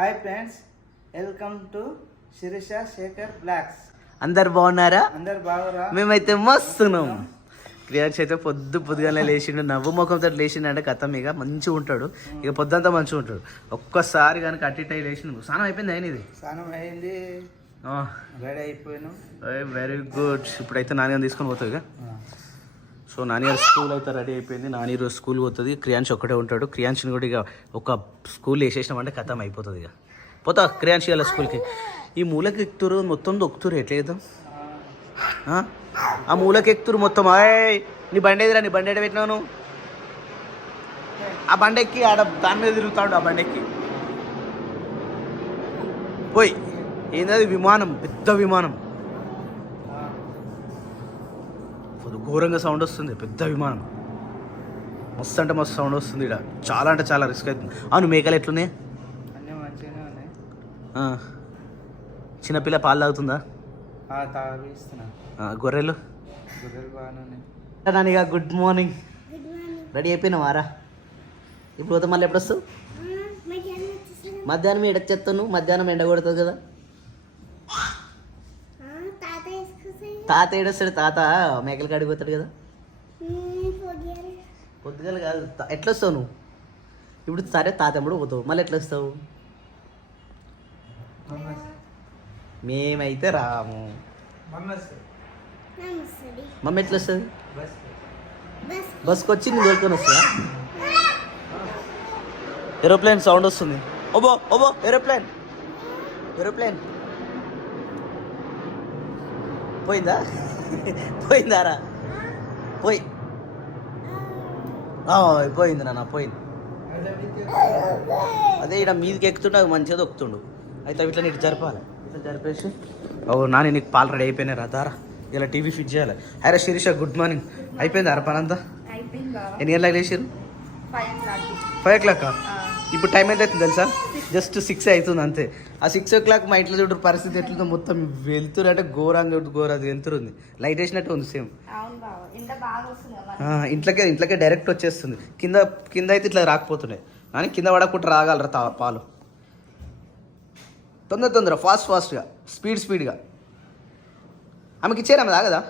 Hi friends, welcome to Shirisha Shekhar blogs. అందరు బాగున్నారా? అందరు బాగురా? మేమైతే మస్తున్నాం. క్రియాన్స్ అయితే పొద్దుగానే లేచిండు, నవ్వు ముఖంతో లేచిండు అంటే కథం ఇక మంచిగా ఉంటాడు. ఇక పొద్దుంతా మంచిగా ఉంటాడు. ఒక్కసారి కనుక అట్టి టై లేచిండు. స్నానం అయిపోయింది అయిన ఇది స్నానం అయింది, రెడీ అయిపోయాను. Very good. ఇప్పుడైతే నాన్నగారు తీసుకొని పోతుంది ఇక. సో నాన్నగారు స్కూల్ అయితే రెడీ అయిపోయింది. నాని రోజు స్కూల్ పోతుంది. క్రియాన్స్ ఒక్కటే ఉంటాడు. క్రియాన్స్ని కూడా ఇక ఒక స్కూల్ వేసేసినామంటే కథం అయిపోతుంది ఇక. పోతా క్రియాన్స్ ఇవ్వాలి స్కూల్కి. ఈ మూలకి ఎక్కుతురు మొత్తం దొక్కుతురు ఎట్లేదు. ఆ మూలకి ఎక్కుతురు మొత్తం. ఆయ్ నీ బండి ఎదురా, నీ బండి ఎడ పెట్టినావు నువ్వు? ఆ బండి ఎక్కి ఆడ దాని మీద తిరుగుతాడు. ఆ బండి ఎక్కి పోయి ఏంటది విమానం, పెద్ద విమానం. ఘోరంగా సౌండ్ వస్తుంది, పెద్ద విమానం. మస్తు అంటే మస్తు సౌండ్ వస్తుంది ఇక్కడ. చాలా అంటే చాలా రిస్క్ అవుతుంది. అవును, మేకలు ఎట్లున్నాయి? అన్నీ మంచిగానే ఉన్నాయి. చిన్నపిల్ల పాలు తాగుతుందా? తాగిస్తున్నా. గొర్రెలు గొర్రెలు బాగానే ఉన్నాయి. నానిగా గుడ్ మార్నింగ్. రెడీ అయిపోయినావారా? ఇప్పుడు పోతే మళ్ళీ ఎప్పుడు వస్తావు? మధ్యాహ్నం ఎడొచ్చేస్తాను. మధ్యాహ్నం ఎండ కొడుతుంది కదా. తాత ఏడొస్తాడు. తాత మేకలు కాడికి పోతాడు కదా. పొద్దుగల కాదు, ఎట్లా వస్తావు నువ్వు? ఇప్పుడు సరే తాత ఎప్పుడు పోతావు, మళ్ళీ ఎట్లా వస్తావు? మేమైతే రాము. మమ్మీ ఎట్లా వస్తుంది? బస్కి వచ్చి నేను దొరుకుని వస్తుందా? ఏరోప్లేన్ సౌండ్ వస్తుంది. ఓబో ఓబో ఏరోప్లేన్, ఏరోప్లేన్ పోయిందా? పోయిందారా? పోయింది నాన్న, పోయింది. అదే ఇక్కడ మీదకి ఎక్కుతుండే అది మంచిగా దొక్కుతుండు. అయితే ఇట్లా నీకు జరపాలి. ఇట్లా జరిపేసి నాని నీకు పాలు రెడీ అయిపోయినాయి రా, దారా ఇలా టీవీ ఫిట్ చేయాలి. హైరా శిరీష గుడ్ మార్నింగ్. అయిపోయింది అర పని అంతా? ఎన్ని గంటలకు లేచారు? 5 o'clock. ఇప్పుడు టైం ఎంత అవుతుంది తెలుసా? జస్ట్ 6 అవుతుంది అంతే. ఆ 6 o'clock మా ఇంట్లో చూడరు పరిస్థితి ఎట్లుందో. మొత్తం వెళ్తురు అంటే ఘోరంగా ఘోరది వెళ్తురుంది. లైట్ వేసినట్టు ఉంది సేమ్. ఇంట్లోకే డైరెక్ట్ వచ్చేస్తుంది. కింద అయితే ఇట్లా రాకపోతున్నాయి కానీ కింద పడకుండా రాగలరా పాలు. తొందర ఫాస్ట్గా స్పీడ్గా. ఆమెకి ఇచ్చారు, ఆమె తాగదా?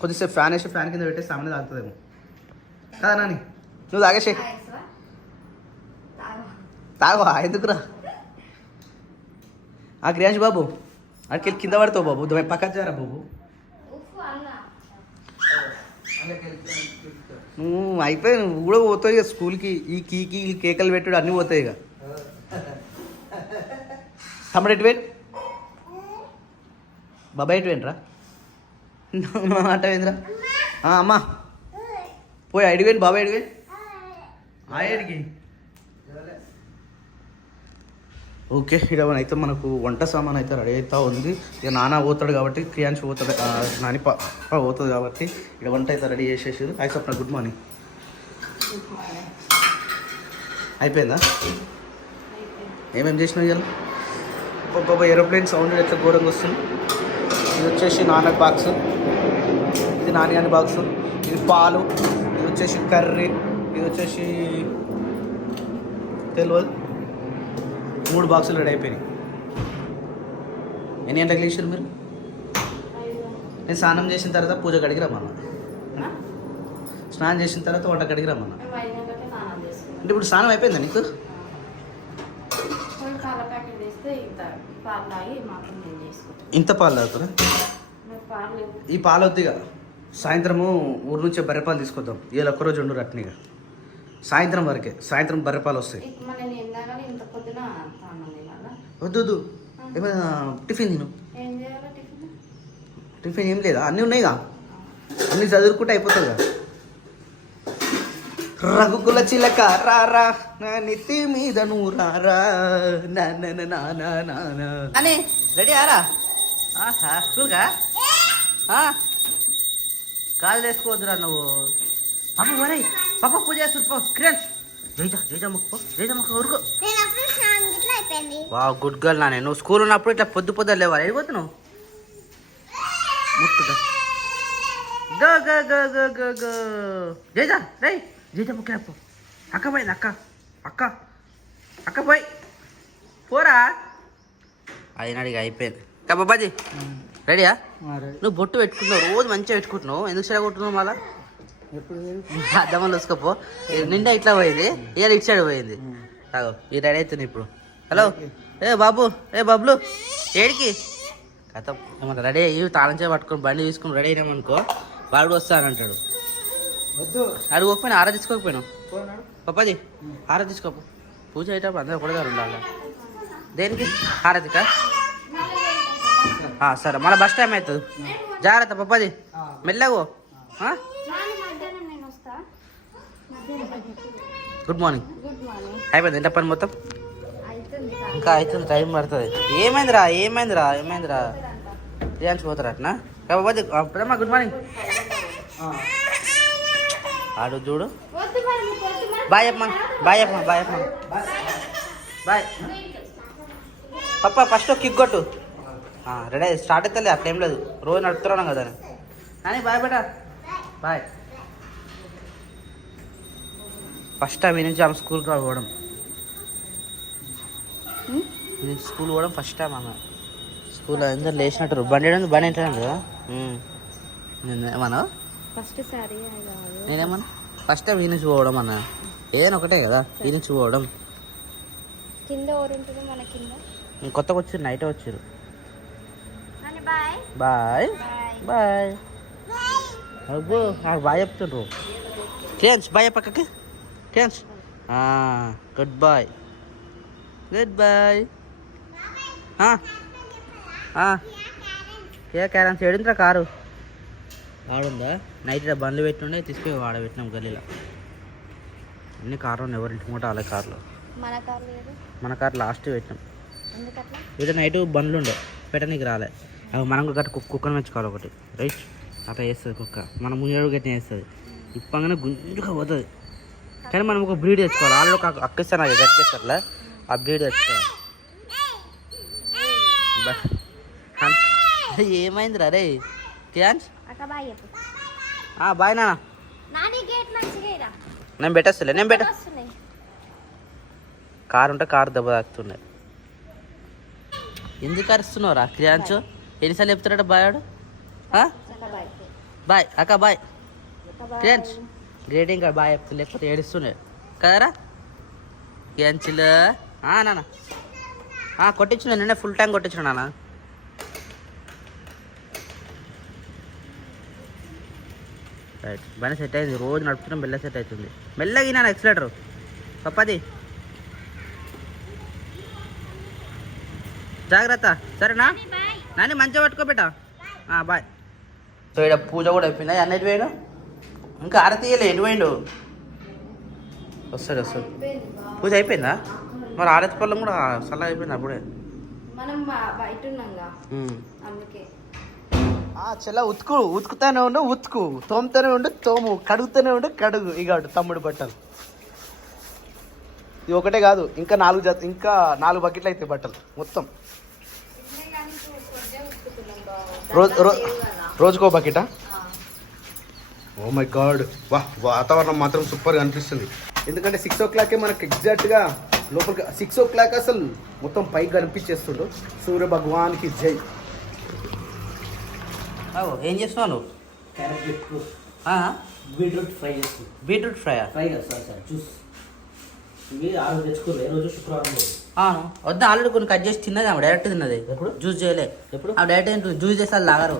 కొద్దిసేపు ఫ్యాన్ వేసి ఫ్యాన్ కింద పెట్టేసి ఆమె తాగుతుందేమో కదా నాని. నువ్వు తాగేసే. తాగవా? ఎందుకురా? ఆ క్రియాన్స్ బాబు అక్కడికి కింద పడతావు బాబు. పక్కన చేరా బాబు. నువ్వు అయిపోయి నువ్వు కూడా పోతావు ఇక స్కూల్కి. ఈ కీకి కేకలు పెట్టుడు అన్నీ పోతాయి ఇక. తమ్ముడు ఎటు వేయండి, బాబాయ్ ఎటు వేయండిరా? మాట ఏంద్రా? అమ్మా పోయి అడివేండి, బాబాయ్ అడివేండి. ఆయడికి ఓకే. ఇక్కడ అయితే మనకు వంట సామాన్ అయితే రెడీ అవుతా ఉంది. ఇక నాన్న పోతాడు కాబట్టి, క్రియాన్స్ పోతాడు, నాని పోతుంది కాబట్టి ఇక్కడ వంట అయితే రెడీ చేసేసారు. హాయ్ స్వప్న, గుడ్ మార్నింగ్. అయిపోయిందా? ఏమేమి చేసినావు ఇవాళ? బాబా ఏరోప్లేన్ సౌండ్ ఎట్లా ఘోరంగా వస్తుంది. ఇది వచ్చేసి నాన్న బాక్స్, ఇది నాని అని బాక్స్, ఇది పాలు, ఇది వచ్చేసి కర్రీ, ఇది వచ్చేసి తెలియదు. 3 బాక్సులు రెడీ అయిపోయినాయి. ఎన్ని గంటలకు లేచారు మీరు? నేను స్నానం చేసిన తర్వాత పూజ కడిగి రమ్మన్నా. స్నానం చేసిన తర్వాత వంట కడిగి రమ్మన్నా. అంటే ఇప్పుడు స్నానం అయిపోయిందా నీకు? ఇంత పాలు తాగుతారా? ఈ పాలు వద్దిగా. సాయంత్రము ఊరు నుంచే బర్రెపాలు తీసుకొద్దాం. వీళ్ళు ఒక్కరోజు ఉండరు అట్నిగా. సాయంత్రం వరకే. సాయంత్రం బర్రెపాలు వస్తాయి. వద్దు ఏమైనా టిఫిన్ తిను. టిఫిన్ ఏం లేదా? అన్నీ ఉన్నాయిగా, అన్నీ చదువుకుంటే అయిపోతుంది కదా. రఘుకుల చిలక రారా నెత్తి మీద నువ్వు రారా అని రెడీ ఆరా? స్కూల్గా కాలు వేసుకోవద్దురా నువ్వు. పాప వరై పాప పూజ చేస్తుంది. క్రియాన్స్ జైజమ్మకు ఊరుకో. వా గుడ్ గర్ల్ నానే. నువ్వు స్కూల్ ఉన్నప్పుడు ఇట్లా పొద్దు లేవాలి. వెళ్ళిపోతున్నావు ముట్టుగా. Go go go go go go. జైజా రై జైజమ్మకి అక్క పోయింది. అక్క అక్క అక్క పోయి పోరా అయినాడికి అయిపోయింది కా బాబాజీ రెడీయా నువ్వు బొట్టు పెట్టుకుంటున్నావు రోజు మంచిగా పెట్టుకుంటున్నావు ఎందుకు చెడ కొట్టున్నావు మళ్ళా అద్దమ్మలు వసుకోపో నిండా ఇట్లా పోయింది ఇక ఇటు సైడ్ పోయింది తాగో ఈ రెడీ అవుతుంది ఇప్పుడు హలో ఏ బాబు ఏ బబ్లు ఏడికి కథ ఏమన్నా రెడీ అయ్యి తాళం చేయ పట్టుకొని బండి తీసుకుని రెడీ అయినామనుకో వాడు కూడా వస్తానంటాడు అడుగు పోకపోయినా ఆరా తీసుకోకపోయినావు పప్పాజీ హారతి తీసుకోపో పూజ అయ్యేటప్పుడు అందరూ కూడా ఉండాలి దేనికి హారతికా సరే మళ్ళీ బస్ టైం అవుతుంది జాగ్రత్త పప్పాజీ మెల్లగో గుడ్ మార్నింగ్ అయిపోయింది ఎంత పని మొత్తం ఇంకా అవుతుంది టైం పడుతుంది ఏమైందిరా రియాన్స్ పోతారా అట్నా పప్పాజీ అప్పుడమ్మా గుడ్ మార్నింగ్ ఆడు చూడు బాయ్ అమ్మా బాయ్ పప్ప ఫస్ట్ ఒక కిక్ కొట్టు రెడీ స్టార్ట్ అవుతుంది అట్లా ఏం లేదు రోజు నడుపుతున్నాం కదా అని బాయ్ బేటా బాయ్ ఫస్ట్ టైం ఈ నుంచి ఆమె స్కూల్కి పోవడం స్కూల్ పోవడం ఫస్ట్ టైం అన్న స్కూల్ అందరు లేచినట్టు బండి ఏంటాను కదా ఏమన్నా ఫస్ట్ సారీ నేనేమన్నా ఫస్ట్ టైం ఈ నుంచి పోవడం అన్న ఏదైనా ఒకటే కదా ఈ నుంచి పోవడం కింద ఉంటుంది మన కింద కొత్తగా వచ్చారు నైట్ వచ్చారు బాయ్ బాయ్ బాయ్ అబ్బో బాయ్ చెప్తుండ్రు క్లియన్స్ బాయ్ పక్కకి క్లియన్స్ గుడ్ బాయ్ ఏ క్యారెన్స్ ఏడిందిరా కారు ఆడుందా నైట్ బండ్లు పెట్టుండే తీసుకుని ఆడబెట్టినాం గల్లీలో అన్ని కార్లు ఉన్నాయి ఎవరింటి మూట వాళ్ళ కార్లు మన కార్ లాస్ట్ పెట్టినాం ఇక్కడ నైట్ బండ్లు ఉండే పెట్టనీకి రాలే అవి మనం కూడా కుక్కను మెచ్చుకోవాలి ఒకటి రైట్ అట్లా చేస్తుంది కుక్క మన ముందు గట్టిన వేస్తుంది ఇప్పగానే గుంజుగా పోతుంది కానీ మనం ఒక బ్రీడ్ తెచ్చుకోవాలి వాళ్ళు ఒక అక్కిస్తారు నాకు గట్టేస్తారులే ఆ బ్రీడ్ తెచ్చుకోవాలి ఏమైందిరా రే క్యాన్స్ బాయ్ నాన్న నేను పెట్టేస్తలే కారు ఉంటే కారు దెబ్బ తాకుతుండే ఎందుకు అరుస్తున్నావురా క్రియాంచు ఎన్నిసార్లు చెప్తున్నాడు బాయ్ వాడు బాయ్ అక్క బాయ్ క్రియాంచ్ గ్రేటింగ్ కాదు బాయ్ చెప్తుంది లేకపోతే ఏడుస్తుండే కదరా క్రియాంచులు నాన్న కొట్టించిన నిన్నే ఫుల్ ట్యాంక్ కొట్టించిన నాన్న రైట్ బండి సెట్ అయింది రోజు నడుపుతున్నాం మెల్ల సెట్ అవుతుంది మెల్లగా నాన్న ఎక్సలేటరు పప్పది జాగ్రత్త సరేనా నాని మంచిగా పట్టుకోబెట్టా బాయ్ సో ఇక్కడ పూజ కూడా అయిపోయిందా అన్న ఎటు పోయాడు ఇంకా ఆరతీయలే ఎటు పోయిండు వస్తాడు పూజ అయిపోయిందా మరి ఆరతి పళ్ళం కూడా చల్లగా అయిపోయింది అప్పుడే మనం బయట ఉన్నాంగా అందుకే చెల్ల ఉతుకుతానే ఉండు ఉతుకు తోముతానే ఉండు తోము కడుగుతూనే ఉండు కడుగు ఇక తమ్ముడు బట్టలు ఇది ఒకటే కాదు ఇంకా 4 బకెట్లు అవుతాయి బట్టలు మొత్తం రోజుకో బకెటా ఓ మై గాడ్ వాతావరణం మాత్రం సూపర్గా అనిపిస్తుంది ఎందుకంటే 6 o'clock మనకు ఎగ్జాక్ట్గా లోపలికి 6 o'clock అసలు మొత్తం పైకి కనిపించేస్తుండు సూర్య భగవాన్కి జై ఏం చేస్తున్నావు నువ్వు బీట్రూట్ ఫ్రై చేస్తుంది బీట్రూట్ ఫ్రైయా ఫ్రై కదా సార్ జ్యూస్ ఇవి ఆరు తెచ్చుకోరు ఏ రోజు శుక్రవారం వద్దా ఆల్రెడీ కొన్ని కట్ చేసి తిన్నది ఆమె డైరెక్ట్ తిన్నది ఎప్పుడు జ్యూస్ చేయలే ఎప్పుడు ఆ డైరెక్ట్ ఏంటి జ్యూస్ చేస్తే వాళ్ళు తాగరు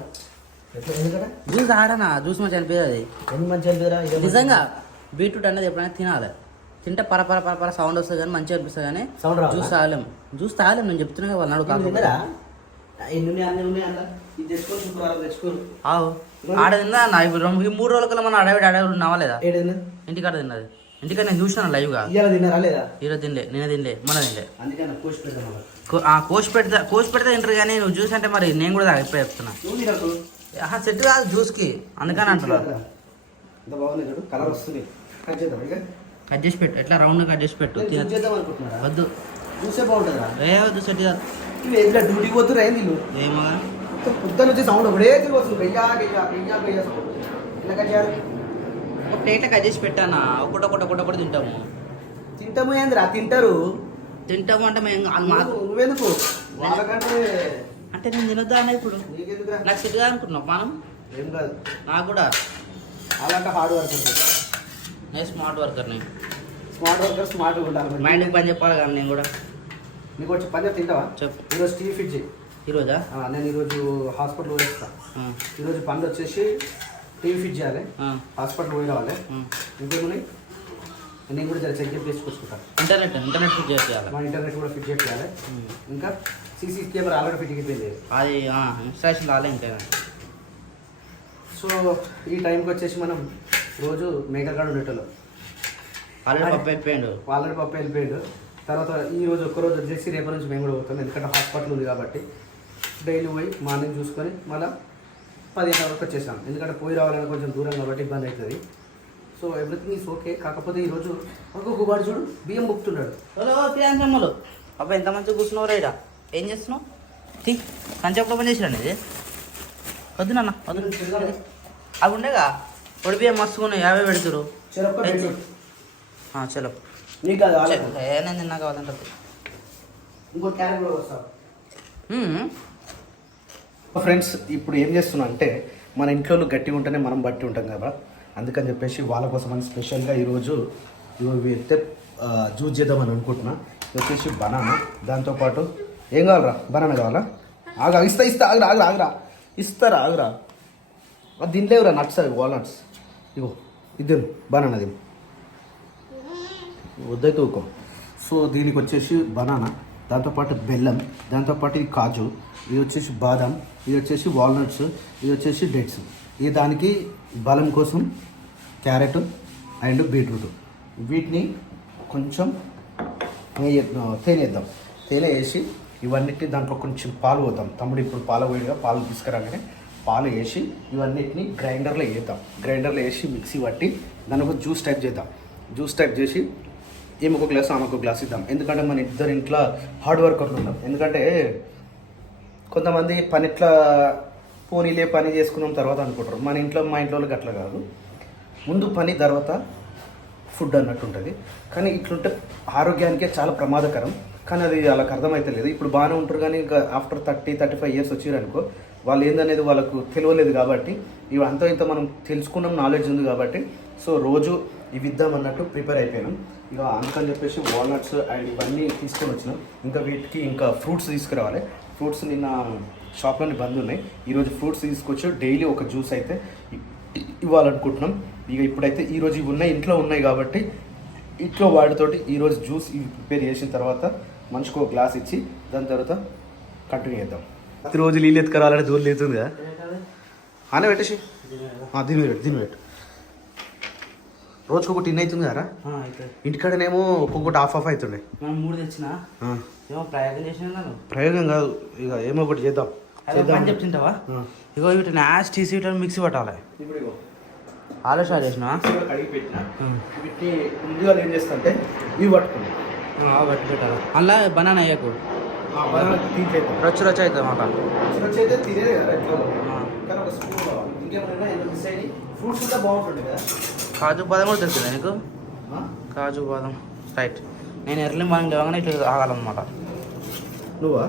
ఎందుకంటే జ్యూస్ ఆడనా జ్యూస్ మంచి అనిపించదు ఎన్ని మంచి అనిపిరా నిజంగా బీట్రూట్ అనేది ఎప్పుడైనా తినాలి తింటే పర సౌండ్ వస్తుంది కానీ మంచిగా అనిపిస్తుంది కానీ సౌండ్ రాదు జ్యూస్ తాగలేము నేను చెప్తున్నా వాళ్ళు అడుగుతాను ఆడ తిన్నా నా ఇప్పుడు 3 రోజుల కల్లా మన అడవి నవ్వలేదా ఇంటికాడ తిన్నది ఇంటికాడ నేను చూసినాను లైవ్గా ఈరోజు తినలే నేనే తినలే మన తినలే కోసి పెడితే తింటారు కానీ నువ్వు జ్యూస్ అంటే మరి నేను కూడా ఎప్పుడు చెప్తున్నా సెట్ కాదు జ్యూస్కి అందుకని అంటున్నా కట్ చేసి పెట్టు ఎట్లా రౌండ్ కట్ చేసి పెట్టు వద్దు వద్దు సెట్ కాదు డ్యూటీ పోతున్నా వీళ్ళు ఏమో పొద్దున్న వచ్చి సౌండ్ ఒకటే తిరిగి ఒక ప్లేట్లో కట్ చేసి పెట్టానా ఒకటి తింటాము తింటాము ఏందిరా తింటారు తింటాము అంటే మేము నువ్వెందుకు వాళ్ళకంటే అంటే నేను తినొద్దా అన్న ఇప్పుడు నీకెందుకురా? నాకు సిట్టుగా అనుకుంటున్నావు మనం ఏం కాదు, నాకు కూడా అలాంటి హార్డ్ వర్క్ ఉంటుంది. నేను స్మార్ట్ వర్కర్ని స్మార్ట్ వర్కర్ స్మార్ట్గా ఉండాలి. మైండ్కి పని చెప్పాలి కానీ నేను కూడా నీకు వచ్చి పని తింటావా? చెప్పు ఈరోజు టీవీ ఫిట్ చేయి. ఈరోజా నేను ఈరోజు హాస్పిటల్ వేస్తా. ఈరోజు పనులు వచ్చేసి టీవీ ఫిట్ చేయాలి, హాస్పిటల్ పోయి రావాలి. ఇంకేమున్నాయి నేను కూడా జర చెక్ చేసుకొచ్చుకుంటాను. ఇంటర్నెట్ ఫిట్ చేయాలి, మా ఇంటర్నెట్ కూడా ఫిట్ చేయాలి. ఇంకా సీసీ కెమెరా ఆల్రెడీ ఫిట్ అయిపోయింది. అది ఇన్స్టాలేషన్ రాలే ఇంకా. సో ఈ టైంకి వచ్చేసి మనం రోజు మేకగాడు ఉండేటోళ్ళం. ఆల్రెడీ పప్పు అయిపోయాడు, ఆల్రెడీ పప్పు వెళ్ళిపోయాడు. తర్వాత ఈ రోజు ఒక్కరోజు వచ్చేసి రేపటి నుంచి మేము కూడా పోతాం, ఎందుకంటే హాస్పిటల్ ఉంది కాబట్టి. డైలీ పోయి మార్నింగ్ చూసుకొని మళ్ళీ 15 వరకు వచ్చేసాం, ఎందుకంటే పోయి రావాలని కొంచెం దూరం కాబట్టి ఇబ్బంది అవుతుంది. So everything is okay. కాకపోతే ఈరోజు ఒక్కొక్క వాడు చూడు బియ్యం బుక్తున్నాడు. ప్రియాంకమ్మలు అబ్బాయి ఎంత మంచిగా కూర్చున్నావు రైడా. ఏం చేస్తున్నావు తీ కంచెప్పుడు పని చేసిరండి ఇది వద్దు నాన్న వద్దు. అవి ఉండేగా పొడి బియ్యం మస్తుగా ఉన్నాయి, 50 పెడుతురు. చలో నీకు కాదు నేను తిన్నా కావాలంటే ఇంకో క్యారెట్ కూడా వస్తావు. ఫ్రెండ్స్ ఇప్పుడు ఏం చేస్తున్నా అంటే మన ఇంట్లో గట్టిగా ఉంటేనే మనం బట్టి ఉంటాం కదా, అందుకని చెప్పేసి వాళ్ళ కోసం అని స్పెషల్గా ఈరోజు అయితే జ్యూస్ చేద్దామని అనుకుంటున్నా. ఇది వచ్చేసి బనానా, దాంతోపాటు ఏం కావాలరా? బనానా కావాలా? ఆగా ఇస్తా ఆగరా ఇస్తారా ఆగరా. అది తినలేవురా నట్స్, అవి వాల్నట్స్. ఇగో ఇది బనానా తిను, వద్దైతే ఊకో. సో దీనికి వచ్చేసి బనానా, దాంతోపాటు బెల్లం, దాంతోపాటు ఇది కాజు, ఇది వచ్చేసి బాదం, ఇది వచ్చేసి వాల్నట్స్, ఇది వచ్చేసి డేట్స్. ఇది దానికి బలం కోసం క్యారెట్ అండ్ బీట్రూట్. వీటిని కొంచెం తేనేద్దాం. తేనె వేసి ఇవన్నిటిని దాంట్లో కొంచెం పాలు పోతాం. తమ్ముడు ఇప్పుడు పాలు పోయిగా పాలు తీసుకురాగానే పాలు వేసి ఇవన్నిటిని గ్రైండర్లో వేద్దాం. గ్రైండర్లో వేసి మిక్సీ పట్టి దాన్ని ఒక జ్యూస్ టైప్ చేద్దాం. జ్యూస్ టైప్ చేసి ఏమి ఒక గ్లాస్ ఆమె ఒక గ్లాస్ ఇద్దాం. ఎందుకంటే మన ఇద్దరు ఇంట్లో హార్డ్ వర్కర్లు ఉన్నాం. ఎందుకంటే కొంతమంది పని ఇట్లా పోనీలే పని చేసుకున్నాం తర్వాత అనుకుంటారు. మా ఇంట్లో వాళ్ళకి అట్లా కాదు, ముందు పని తర్వాత ఫుడ్ అన్నట్టు ఉంటుంది. కానీ ఇట్లుంటే ఆరోగ్యానికే చాలా ప్రమాదకరం. కానీ అది వాళ్ళకి అర్థమైతే లేదు. ఇప్పుడు బాగానే ఉంటారు కానీ ఇంకా ఆఫ్టర్ 30-35 ఇయర్స్ వచ్చారనుకో వాళ్ళు ఏందనేది వాళ్ళకు తెలియలేదు. కాబట్టి ఇవి అంత ఇంత మనం తెలుసుకున్నాం, నాలెడ్జ్ ఉంది కాబట్టి సో రోజు ఇవి ఇద్దామన్నట్టు ప్రిపేర్ అయిపోయినాం. ఇక అందుకని చెప్పేసి వాల్నట్స్ అండ్ ఇవన్నీ తీసుకొని వచ్చినాం. ఇంకా వీటికి ఇంకా ఫ్రూట్స్ తీసుకురావాలి. ఫ్రూట్స్ నిన్న షాప్లోని బంద్ ఉన్నాయి. ఈరోజు ఫ్రూట్స్ తీసుకొచ్చి డైలీ ఒక జ్యూస్ అయితే ఇవ్వాలనుకుంటున్నాం. ఇక ఇప్పుడైతే ఈరోజు ఇవి ఉన్నాయి, ఇంట్లో ఉన్నాయి కాబట్టి ఇంట్లో వాటితోటి ఈరోజు జ్యూస్ ఇవి ప్రిపేర్ చేసిన తర్వాత మనిషికి ఒక గ్లాస్ ఇచ్చి దాని తర్వాత కంటిన్యూ చేద్దాం. ప్రతిరోజు నీళ్ళు ఎత్తుకురావాలంటే దూరం లేతుంది కదా, ఆనే పెట్టేసి దీని పెట్టు. రోజుకి ఒకటి ఇన్ని అవుతుంది కదా ఇంటికాడనేమో ఒక్కొక్కటి హాఫ్ అవుతుండే. మనం 3 తెచ్చినా ఏమో ప్రయోగం చేసిన ప్రయోగం కాదు, ఇక ఏమో ఒకటి చేద్దాం. పని చెప్తుంటావా? ఇగో వీటిని టీసీ వీటిని మిక్సీ పట్టాలి. ఇప్పుడు ఇగో ఆలోచన చేసినా కడిగి పెట్టిన వీటిని ముందుగా ఏం చేస్తా అంటే ఇవి పట్టుకుని పట్టి పెట్టాలి. అలా బనానా అయ్యకు రొచ్చు రొచ్చు అవుతుంది అన్నమాట. అయితే తినేది కదా ఎట్లా, కానీ ఒక స్పూన్ కావాలి. ఇంకేమైనా ఏదో మిస్ అయ్యి ఫ్రూట్స్ ఉంటే బాగుంటుంది కదా. కాజు బాదం కూడా తెలుస్తుంది నీకు? కాజు బాదం రైట్. నేను ఎర్లీ మార్నింగ్ లేవగానే ఇట్లా ఆగాలన్నమాట. నువ్వా?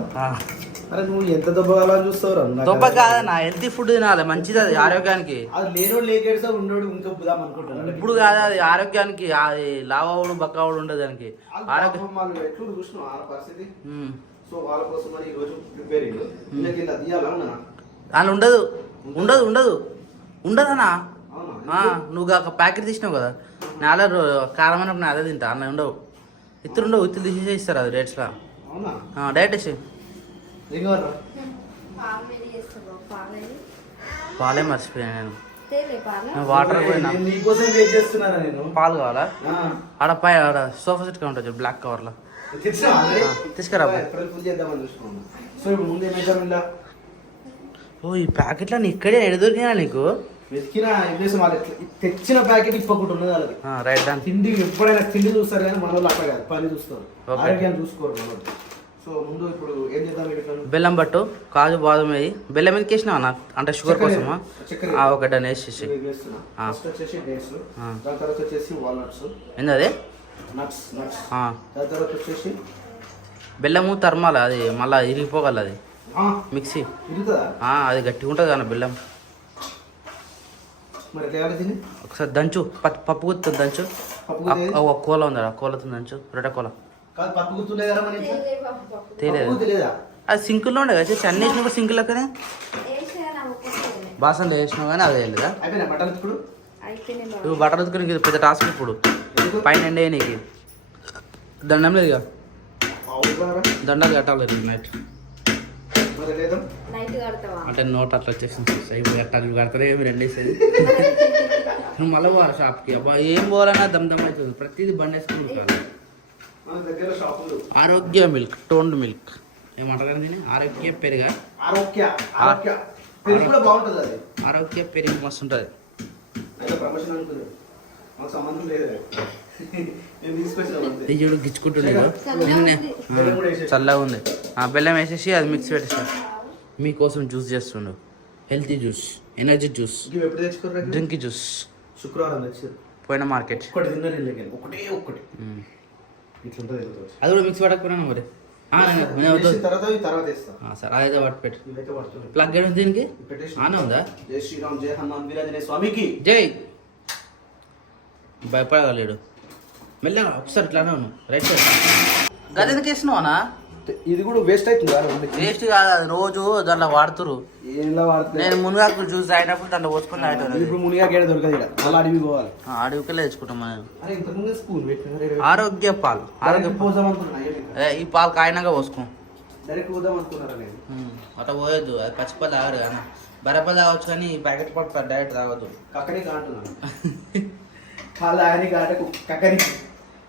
అరే నువ్వు ఎంత దెబ్బ అలా చూస్తావు? దెబ్బ కాదన్నా, హెల్తీ ఫుడ్ తినాలి, మంచిది అది ఆరోగ్యానికి. అది లేనోడు లేకేడుసా ఉండోడు ఇంకా బుదాం అనుకుంటాను. ఇప్పుడు కాదు అది ఆరోగ్యానికి, అది లావవుడు బక్కవుడు ఉండదు దానికి ఆరోగ్యం. ఎట్లు చూసినావు ఆ పరిస్థితి. సో వాళ్ళ కోసం మరి ఈరోజు ప్రిపేరింగ్ తీయాలా దాని ఉండదు ఉండదు ఉండదు ఉండదన్నా. నువ్వు ఒక ప్యాకెట్ తీసినావు కదా, నాలో కారమైనప్పుడు అదే తింటా. అన్న ఉండవు, ఇత్తులు ఉండవు, ఇత్తులు తీసేసే ఇస్తారు అది రేట్స్లో. డైరెక్ట్ వేసి పాలే మర్చిపోయాను నేను. వాటర్ పాలు కావాలా? ఆడ పై ఆడ సోఫా సెట్ ఉంటుంది బ్లాక్ కవర్లో తీసుకురా. ఓ ఈ ప్యాకెట్లో ఇక్కడే ఎడ దొరికినా నీకు? వెతికిన ఉద్దేశం వాళ్ళు తెచ్చిన ప్యాకెట్ ఇప్పకుండా ఉన్నది వాళ్ళకి. రైట్. తిండి ఎప్పుడైనా తిండి చూస్తారు కానీ మన వాళ్ళు అట్లా కాదు, పని చూస్తారు, ఆరోగ్యాన్ని చూసుకోరు మన వాళ్ళు. సో ముందు ఇప్పుడు ఏం చేద్దాం? బెల్లం పట్టు, కాజు బాదం వేయి. బెల్లం ఎందుకు వేసినావా నాకు అంటే షుగర్ కోసమా? ఒకటి వేసేసి వచ్చేసి డేట్స్, దాని తర్వాత వచ్చేసి వాల్నట్స్. ఏంది అదే? నట్స్ నట్స్ ఆ, దాని తర్వాత వచ్చేసి బెల్లము తర్మాల అది మళ్ళీ ఇరిగిపోగల అది మిక్సీ ఇరుగుతుందా అది గట్టిగా ఉంటుంది కానీ బెల్లం మరి ఎట్లా వేయాలి దీన్ని ఒకసారి దంచు పప్పు గుర్తుంది దంచు పప్పు గుత్తి ఏది? ఒక కోల ఉంది ఆ కోలతో దంచు రొట్టె కోల కాదు పప్పు గుర్తులేదా మన ఇంట్లో? తెలియదు పప్పు గుర్తు లేదా అది సింకుల్లో ఉండే కదా అన్నీ వేసినప్పుడు సింకుల్ లెక్కనే బాసనలో వేసినావు కానీ అది వెళ్ళదా అయిపోయినా బట్టలు ఇప్పుడు అయిపోయినాయి బాబు. నువ్వు బట్టలు ఉతుకుని ఇది పెద్ద టాస్క్ ఇప్పుడు ఎందుకు పైన ఎండే నీకు దండం లేదు ఇక అవుతారా దండాలు కట్టాలి నైట్ మరి లేదా నైట్ కడతావా? అంటే నోట్ అట్లా వచ్చేసింది అయిపోయి కట్టాలి కడతారే ఏమి రెండేసేది నువ్వు మళ్ళీ పోవాలి షాప్కి అబ్బా ఏం పోవాలన్నా దమ్ దమ్ అవుతుంది ప్రతిదీ బండి వేసుకుని ఉంటాను మన దగ్గర షాపులు ఆరోగ్య మిల్క్ టోన్డ్ మిల్క్ ఏమంటారు దీన్ని ఆరోగ్య పెరుగా ఆరోగ్య ఆరోగ్య పెరుగు కూడా బాగుంటుంది అది ఆరోగ్య పెరుగు మస్తు ఉంటుంది అయితే ప్రమోషన్ అనుకున్నాడు మాకు సంబంధం లేదు నేను తీసుకొచ్చిన అంతే చూడు గిచ్చుకుంటుండేది చల్లగా ఉంది బెల్లం వేసేసి అది మిక్స్ పెట్టేస్తా మీకోసం జ్యూస్ చేస్తుండు హెల్తీ జ్యూస్ ఎనర్జీ జ్యూస్ ఇవి ఎప్పుడు తెచ్చుకోర్రా డ్రింక్ జ్యూస్ శుక్రవారం తెచ్చారు పోయిన మార్కెట్ ఒక్కటి తిన్నారు ఇళ్ళకి ఒకటే ఒక్కటి ఇట్లుంటుంది అది కూడా మిక్స్ పడకపోయినా మరి తర్వాత ఇవి తర్వాత ఇస్తాం సరే అదైతే పట్టు పెట్టు ఇవైతే పడుతుంది ప్లగ్ ఏడు దీనికి పెట్టేసి ఆనే ఉందా జై శ్రీరామ్ జై హనుమాన్ వీరాంజనేయ స్వామికి జై భయపడగలేడు మెల్లగా ఒకసారి ఇట్లానే ఉన్నాను రైట్ సైడ్ గది ఎందుకు వేసినావనా ఇది కూడా వేస్ట్ అవుతుందా వేస్ట్ కాదు అది రోజు దాంట్లో వాడుతురు ఏంలా వాడుతుంది నేను మునగాకు జ్యూస్ తాగినప్పుడు దాంట్లో పోసుకొని తాగుతాను ఇప్పుడు మునిగా గేడ దొరకదు ఇక్కడ అలా అడిగి పోవాలి అడవికెళ్ళి తెచ్చుకుంటాం మనం అరే ఇంతకుముందు స్పూన్ పెట్టిన ఆరోగ్య పాలు ఆరోగ్య పాలు పోదాం అనుకున్నా ఈ పాలు కాయినాగా పోసుకోం డైరెక్ట్ పోదాం అనుకున్నారా నేను అట్లా పోయొద్దు అది పచ్చిపాలు తాగరు కానీ బరపాలు తాగొచ్చు కానీ ఈ ప్యాకెట్ పాలు డైరెక్ట్ తాగొద్దు కక్కని కాంటున్నాను కాళ్ళు ఆయన కాట కక్కని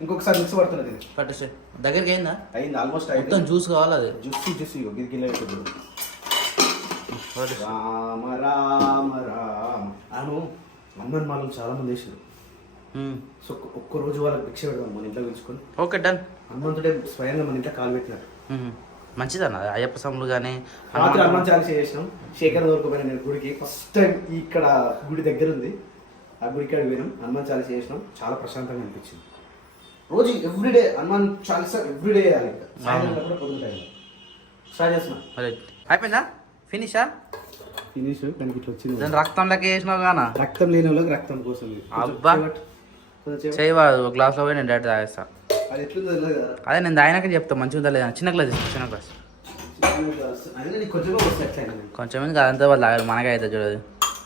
ఇంకొకసారి మిక్స్ పడుతున్నది ఇది పట్టేసే దగ్గరికి అయిందా అయింది ఆల్మోస్ట్ మొత్తం అయింది జ్యూస్ కావాలి అది జ్యూస్ ఇది గిల్ల అయిపోతుంది రామ రామ రామ అను హనుమాన్ మాలలు చాలా మంది వేసారు సో ఒక్క రోజు వాళ్ళకి భిక్ష పెడదాం మన ఇంట్లో పిలుచుకొని ఓకే డన్ హనుమంతుడే స్వయంగా మన ఇంట్లో కాలు పెట్టినారు మంచిదన్న అయ్యప్ప స్వాములు కానీ రాత్రి హనుమాన్ చాలీస చేసినాం శేఖర్ దొరకపోయినా నేను గుడికి ఫస్ట్ టైం ఇక్కడ గుడి దగ్గర ఉంది ఆ గుడికి అడిగి పోయినాం హనుమాన్ చాలీస చేసినాం చాలా ప్రశాంతంగా అనిపించింది రోజు ఎవ్రీడే హనుమాన్ చాలీస ఎవ్రీడే వేయాలి ఇంకా సాయంత్రం కూడా పొద్దున టైం స్టార్ట్ చేస్తున్నాం అయిపోయిందా ఫినిషా ఫినిష్ దానికి ఇట్లా వచ్చింది దాని రక్తంలోకి వేసినావు కానా రక్తం లేని వాళ్ళకి రక్తం కోసం ఇది. అబ్బా. కొంచెం చేయవాడు ఒక గ్లాస్లో పోయి నేను డైరెక్ట్ తాగేస్తా అది ఎట్లుందో తెలియదు కదా అదే నేను తాగినాక చెప్తా మంచిగా ఉందా లేదా చిన్న గ్లాస్ తీసుకో, చిన్న గ్లాస్ అయినా నీకు కొంచెమే వస్తుంది ఎట్లయినా నీకు. కొంచెం మంది అదంతా వాళ్ళు తాగారు మనకే అవుతుంది చూడదు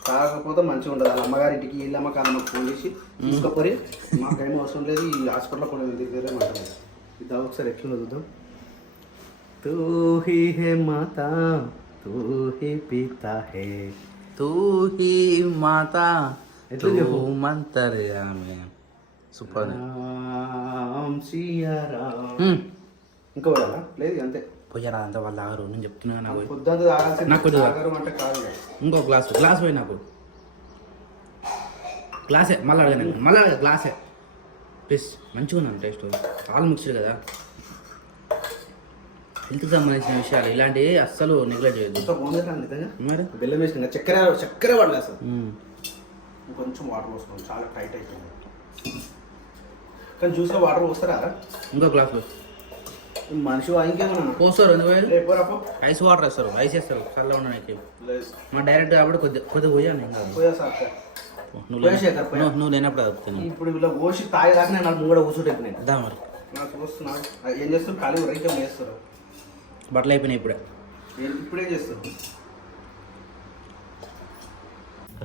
తాగకపోతే మంచిగా ఉంటుంది వాళ్ళ అమ్మగారింటికి వీళ్ళమ్మ కాదమ్మకి ఫోన్ చేసి తీసుకోపోయి మాకేమో అవసరం లేదు ఈ హాస్పిటల్లో కూడా దగ్గరే మాట్లాడలేదు ఇది ఒకసారి ఎట్లుందో చూద్దాం తూ హీ హే మాతా తూ హీ పితా హే తూ హీ మాతా ఎట్లా చెప్పు? మంతర్యామి సూపర్ రామ్ సియా రామ్. ఇంకా పోయాలా లేదు అంతే పోయారా అంతా వాళ్ళు తాగరు నేను చెప్తున్నాను నాకు పొద్దుంతా తాగాల్సింది నాకు కొద్దిగా. తాగరు అంటే కాదు కదా. ఇంకో గ్లాస్ పోయి నాకు గ్లాసే మళ్ళీ అడగను మళ్ళీ అడగ గ్లాసే ప్లీజ్ మంచిగా ఉన్నాను టేస్ట్ పాలు మిక్స్డ్ కదా హెల్త్కి సంబంధించిన విషయాలు ఇలాంటివి అస్సలు నెగ్లెక్ట్ చేయొద్దు ఇంత బాగుంది కదా నిజంగా మరి బెల్లం వేసిన చక్కెర పడలేదు అసలు కొంచెం వాటర్ పోసుకోండి చాలా టైట్ అయిపోయింది కానీ జ్యూస్లో వాటర్ పోస్తారా ఇంకో గ్లాస్ పోయి మనిషి ఇంకేమన్నా పోస్తారు ఎందుకు రేపు రాపో ఐస్ వాటర్ వేస్తారు ఐస్ వేస్తారు చల్లగా ఉండడానికి లేదు మా డైరెక్ట్ కాబట్టి కొద్దిగా పోయాను ఇంకా పోయా సార్ నువ్వు పోయా శేఖర్, పోయా. నువ్వు లేనప్పుడు అదుపుతాను ఇప్పుడు ఇలా పోసి తాగేదాకా నేను నాకు కూడా కూర్చుంటే నేను దా మరి నాకు వస్తున్నా ఏం చేస్తారు ఖాళీ ఊరికే చేస్తారు బట్టలు అయిపోయినాయి ఇప్పుడే ఇప్పుడేం చేస్తారు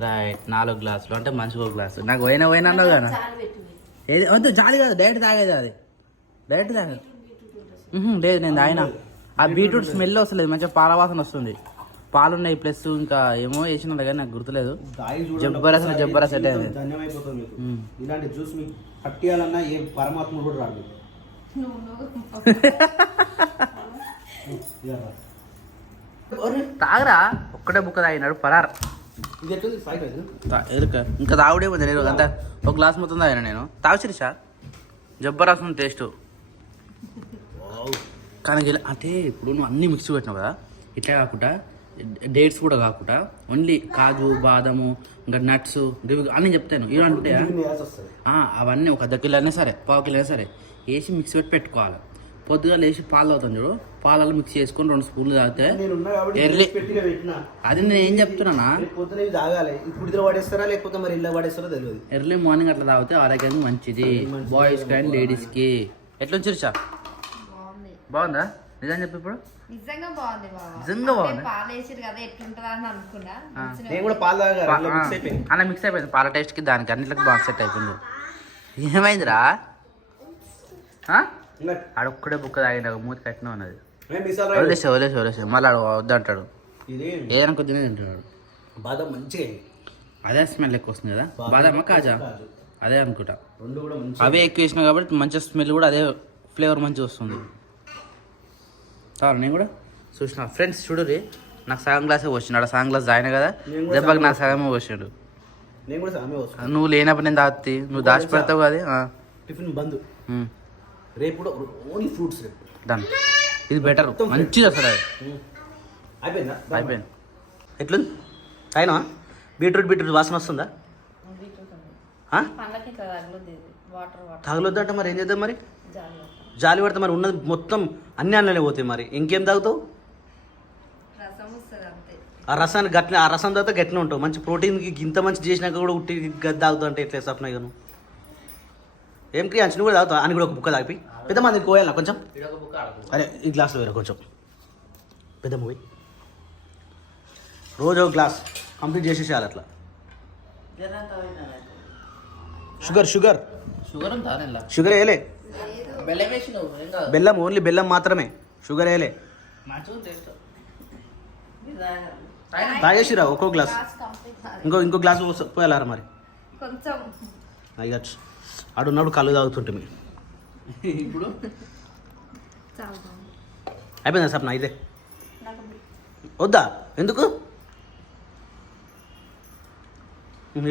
రైట్ 4 గ్లాసులు అంటే మంచిగా ఒక గ్లాసు నాకు పోయినా అన్నావు కదా ఏది వద్దు జాలి కాదు డైరెక్ట్ తాగేది అది డైరెక్ట్ తాగేది లేదు నేను తాగినా ఆ బీట్రూట్ స్మెల్ వస్తలేదు మంచిగా పాల వాసన వస్తుంది పాలున్నాయి ప్లస్ ఇంకా ఏమో వేసిన కానీ నాకు గుర్తులేదు జబ్బరస్ సెట్ అయింది ధన్యమైపోతుంది మీకు ఇలాంటి జ్యూస్ మీకు పట్టియాలన్నా ఏ పరమాత్మ కూడా రాదు తాగరా ఒక్కటే బుక్క తాగినాడు పరార్ ఇది ఎట్లుంది ఫైవ్ ఎదురుక ఇంకా తాగుడే ఉంది నేను అంతా ఒక గ్లాస్ మొత్తం తాగినా నేను తాగుచిరిసా జబ్బరస్ ఉంది టేస్ట్ కానీ అంటే ఇప్పుడు నువ్వు అన్నీ మిక్స్ పెట్టినావు కదా ఇట్లా కాకుండా డేట్స్ కూడా కాకుండా ఓన్లీ కాజు బాదము ఇంకా నట్స్ అన్నీ చెప్తాను ఏమంటే అవన్నీ ఒక 1/2 కిలో అయినా సరే 1/2 కిలో అయినా సరే వేసి మిక్సీ పెట్టుకోవాలి. పొద్దుగా లేచి పాలు తాగుతాను చూడు, పాలలో మిక్స్ చేసుకొని 2 స్పూన్లు తాగితే ఎర్లీ. అది నేను ఏం చెప్తున్నా, ఎర్లీ మార్నింగ్ అట్లా తాగితే ఆరోగ్యానికి మంచిది, బాయ్స్ కానీ లేడీస్కి. ఎట్లా చిరుచా బాగుందా? నిజం చెప్పి ఇప్పుడు నిజంగా బాగుంది బాబా. నిజంగా బాగుంది. పాలు వేసారు కదా ఎట్లుంటుందా అని అనుకున్నా. నేను కూడా పాలు అలా మిక్స్ అయిపోయింది. పాల టేస్ట్కి దానికి అన్నిటికి బాగా సెట్ అయిపోయింది. ఏమైందిరా ఆడొక్కడే బుక్క తాగిన మూతి కట్టిన ఉన్నది. వదిలేసే మళ్ళీ వద్దంటాడు. ఏదైనా కొద్దిగా తింటున్నాడు. బాదం మంచిగా అదే స్మెల్ ఎక్కువ వస్తుంది కదా, బాదమా కాజా అదే అనుకుంటా. రెండు కూడా అవే ఎక్కువ వేసినా కాబట్టి మంచి స్మెల్ కూడా అదే ఫ్లేవర్ మంచిగా వస్తుంది. నేను కూడా చూసిన ఫ్రెండ్స్ చూడరి, నాకు సగం గ్లాసే వచ్చినాడు. సగం గ్లాస్ తాగినా కదా దెబ్బకి నాకు సగమే వచ్చాడు. నువ్వు లేనప్పుడు నేను తాగుతీ, నువ్వు దాచిపెడతావు కదా. టిఫిన్ బంద్. రేపు కూడా ఓన్లీ ఫ్రూట్స్ రేపు. డన్. ఇది బెటర్, మంచిది అసలు. అయిపోయింది. ఎట్లుంది అయినా బీట్రూట్ వాసన వస్తుందా? తగలొద్దంట. మరి ఏం చేద్దాం? మరి జాలి పడితే మరి ఉన్నది మొత్తం అన్ని అన్నలే పోతాయి. మరి ఇంకేం తాగుతావు? ఆ రసాన్ని గట్ల, ఆ రసం తాగితే గట్టిన ఉంటావు. మంచి ప్రోటీన్కి ఇంత మంచి చేసినాక కూడా ఉట్టి గది తాగుతావు అంటే ఎట్లా సప్నయ్యను? ఏం క్రియాంచి నువ్వు కూడా తాగుతావు? అని కూడా ఒక బుక్క తాగిపి పెద్ద మంది కోయాలా కొంచెం. అరే ఈ గ్లాస్లో వేరే కొంచెం పెద్ద మూవీ రోజు ఒక గ్లాస్ కంప్లీట్ చేసేసేయాలి అట్లా. షుగర్ వేయలే, బెల్లం ఓన్లీ బెల్లం మాత్రమే, షుగర్ వేయలే. తాగేసిరా ఒక్కో గ్లాస్. ఇంకో గ్లాస్ పోయాలారా మరి? అయ్యచ్చు ఆడున్నప్పుడు కళ్ళు తాగుతుంటే మీరు ఇప్పుడు అయిపోయిందా సప్న? అయితే వద్దా? ఎందుకు?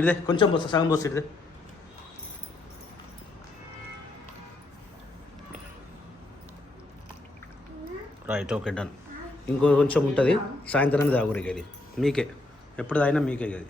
ఇదే కొంచెం పోస్తా, సగం పోస్తా. ఇదే రైట్, ఓకే డన్. ఇంకో కొంచెం ఉంటుంది, సాయంత్రం తాగురికి. అది మీకే, ఎప్పుడు తాగినా మీకే. అది